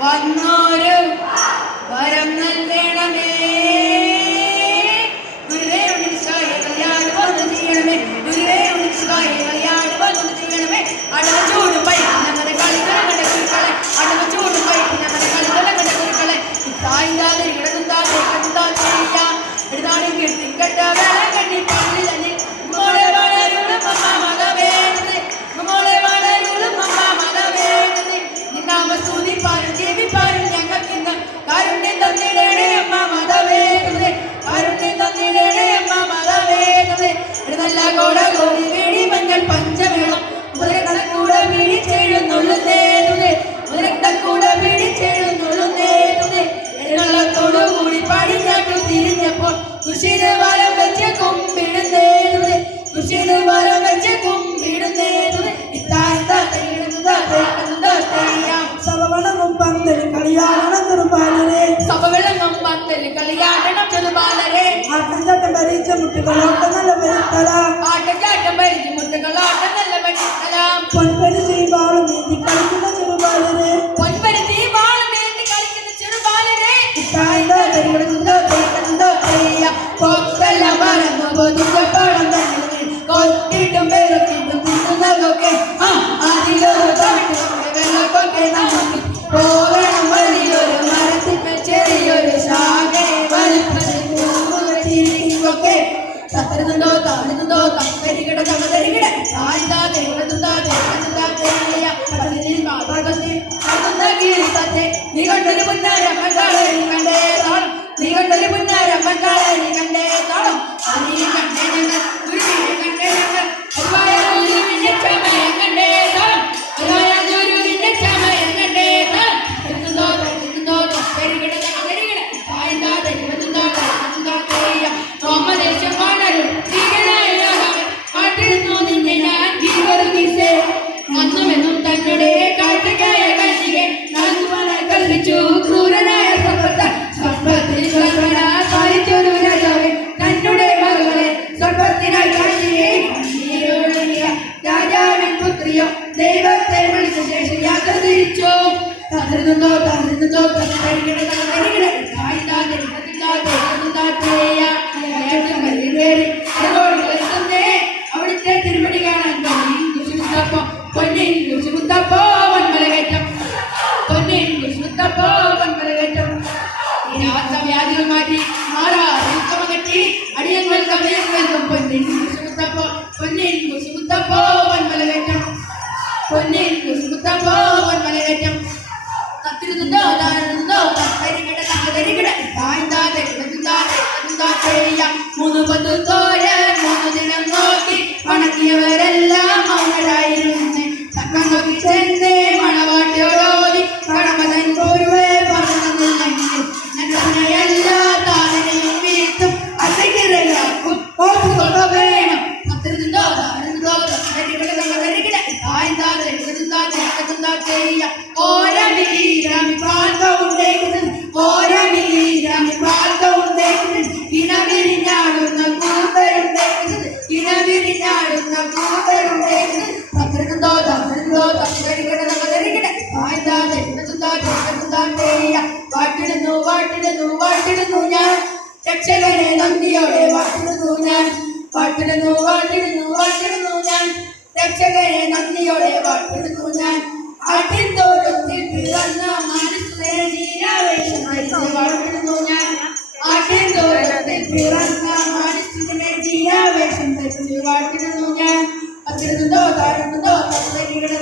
വന്നോരു വരം നൽകണമേ. ഗുരുവേ ഉണ്ണികൃഷ്ണായ കല്യാണം വന്നു ചെയ്യണമേ. ഗുരുവേ ഉണ്ണികൃഷ്ണായ കല്യാണം വന്നു ചെയ്യണമേ. അടവ ചൂടും പൈപ്പ് ഞങ്ങളുടെ കളികളെ കുരുക്കളെ. അടവ ചൂടും പൈപ്പ് ഞങ്ങളുടെ കളികളെ കുരുക്കളെ. തായ്താതെ കിടന്നുണ്ടാ ചെയ്യാം എടുത്താലും കിട്ടി കെട്ട വേള കണ്ണി പള്ളി തന്നെ മോളെ വളരുളും അമ്മ മക വേണത്. മോളെ വളരുളും അമ്മ മക വേണത്. നിന്നാമ സ്തുതിപ്പാനും ജീവിപ്പാനും ഞങ്ങൾക്കിന്ന് കാരുണ്യം തന്നിടേണേ അമ്മ മത വേണത്. കാരുണ്യം തന്നിടേണേ അമ്മ മത വേണത്. നല്ല കോട കോടി വേടി മഞ്ഞൾ പഞ്ചമേളം മുതലക്കൂട പിടിച്ചെഴുന്നുള്ളുന്നേതുത്. മുതലക്കൂട പിടിച്ചെഴുന്നുള്ളുന്നേതുത്. എഴുന്നള്ളത്തോടു കൂടി പാടിഞ്ഞാട്ടു തിരിഞ്ഞപ്പോൾ കുശിന് വരം വെച്ച് കുമ്പിടുന്നേതുത്. കുശിന് വരം വെച്ച് കുമ്പിടുന്നേതുത്. സഭവളങ്ങും പന്തൽ കളിയാടണം ചെറുപാലരെ. സഭവളങ്ങും പന്തൽ കളിയാടണം ചെറുപാലരെ. ആട്ടംചാട്ടം ഭരിച്ച മുട്ടുകളോട്ടം നല്ല വരുത്തല. ആട്ടംചാട്ടം ഭരിച്ച മുട്ടുകളോട്ടം നല്ല വരുത്തല. പൊൻപരി ചെയ്യുവാളും ഏന്തി കളിക്കുന്ന ചെറുപാലരെ. പൊൻപരി ചെയ്യുവാളും ഏന്തി കളിക്കുന്ന ചെറുപാലരെ. കൊത്തിട്ടും പേരൊക്കിട്ടും തിന്നുന്നതൊക്കെ അതിലൊരു വെള്ളക്കൊക്കെ നമുക്ക് പോകണം. വലിയൊരു മരത്തിൽ ചെറിയൊരു ശാഖയെ വലിപ്പൊക്കെ തത്തരുന്നുണ്ടോ താഴുന്നുണ്ടോ തരികിട തമതരികിട താഴ്ത്താ തെരുവതുണ്ടാ തെരുവതുണ്ടാ തെരിയ പതിനിൽ മാതകത്തിൽ അതൊന്ന കീഴ്ത്തത്തെ നീ കൊണ്ടൊരു മുന്നാര മക്കളെ നീ കണ്ടേ താളം. നീ കൊണ്ടൊരു മുന്നാര മക്കളെ നീ കണ്ടേ താളം. നീ കണ്ടേ ഞങ്ങൾ ഗുരുവിനെ കണ്ടേ ഞങ്ങൾ ഒരുവായൂരിന്റെ ക്ഷമയം കണ്ടേ താളം. ഒരുവായൂരിന്റെ ക്ഷമയം കണ്ടേ താളം. തെരുന്നുണ്ടോ തെരുന്നുണ്ടോ തെരികിട തമതരികിട താഴ്ത്താ തെരുവതുണ്ടാ തെരുവതുണ്ടാ തെരിയ സോമദേശം വാണരും കാട്ടിരുന്നു നിന്നെ ഞാൻ ജീവരുകിസേ. അന്നുമെന്നും തങ്ങളുടെ കാഴ്ചക്കായ കല്ലികെ നൽകുവാൻ കൽപ്പിച്ചു ക്രൂരനായ സർപ്പത്തിൽ സാധിച്ചൊരു രാജാവേ തന്നുടെ മകളെ സർപ്പത്തിനായി കല്ലികെ രാജാവിൻ പുത്രിയോ ദൈവത്തെ വിളിച്ച ശേഷം യാത്ര തിരിച്ചു. തന്നിരുന്നോ തന്നിരുന്നോ തന്നിരിക്കണ അവിടുത്തെ തിരുമണി കാണാൻ പൊന്നിൻ കുശുമുത്തപ്പോ വൻമലകയറ്റം. പൊന്നിൻ കുശുമുത്തപ്പോ വൻമലകയറ്റം. വ്യാധികൾ മാറ്റി മാറാകറ്റി അടിയങ്ങൾ കമയങ്ങൾക്കും പൊന്നിൻ കുശുമുത്തപ്പോ പൊന്നിൻ കുശുമുത്തപ്പോ വൻമലകയറ്റം. പൊന്നിൻ കുശുമുത്തപ്പോ വൻമലകയറ്റം. തത്തിരുന്നുണ്ടോ താഴുന്നുണ്ടോ തരികിട തരികിട താഴ്ത്താ തെരുവതുണ്ടാ തെരുവതുണ്ടാ തെരിയ. 3 പത്തു തോരൻ 3 ദിനം നോക്കി വണങ്ങിയവരെല്ലാം മൗനരായിരുന്നു. തക്കം നോക്കി ചെന്ന് മണവാട്ടിയോടോതി കടമതൻ പോരുവേ പറഞ്ഞില്ലെങ്കിൽ നന്മയല്ലാ താരനെയും വീഴ്ത്തും അസഹിരയാക്കും ഓർത്തുകൊള്ള വേണം. തത്തിരുന്നുണ്ടോ താഴുന്നുണ്ടോ തരികിട തരികിട താഴ്ത്താ തെരുവതുണ്ടാ തെരുവതുണ്ടാ തെരിയ. ഓരോ മില്ലിഗ്രാമി പാൽക്കൗണ്ടേക്കുന്നത് ഓരോ മില്ലിഗ്രാമി പാൽക്കൗണ്ടേക്കുന്നത് ഇണവിരിഞ്ഞാടുന്ന കൂതരുണ്ടേക്കുന്നത് ഇണവിരിഞ്ഞാടുന്ന കൂതരുണ്ടേക്കുന്നത്. തത്തിരുന്നുണ്ടോ തത്തിരുന്നോ തരികിട തരികിട താഴ്ത്താ തെരുവതുണ്ടാ തെരുവതുണ്ടാ തെരിയ. വാട്ടിടുന്നു വാട്ടിടുന്നു വാട്ടിടുന്നു ഞാൻ രക്ഷകനെ നന്ദിയോടെ വാട്ടിടുന്നു ഞാൻ. വാട്ടിടുന്നു വാട്ടിടുന്നു വാട്ടിടുന്നു ഞാൻ രക്ഷകനെ നന്ദിയോടെ വാട്ടിടുന്നു ഞാൻ. ആട്ടിൻതോട്ടത്തിൽ പിറന്ന മനസ്സിനെ ജീരാവേശം വാട്ടിടുന്നു ഞാൻ. ആട്ടിൻതോട്ടത്തിൽ പിറന്ന മനസ്സിനെ ജീരാവേശം ധരിച്ച് വാട്ടിടുന്നു ഞാൻ. പത്തിരുന്നോ താഴുന്നതോ തരികിട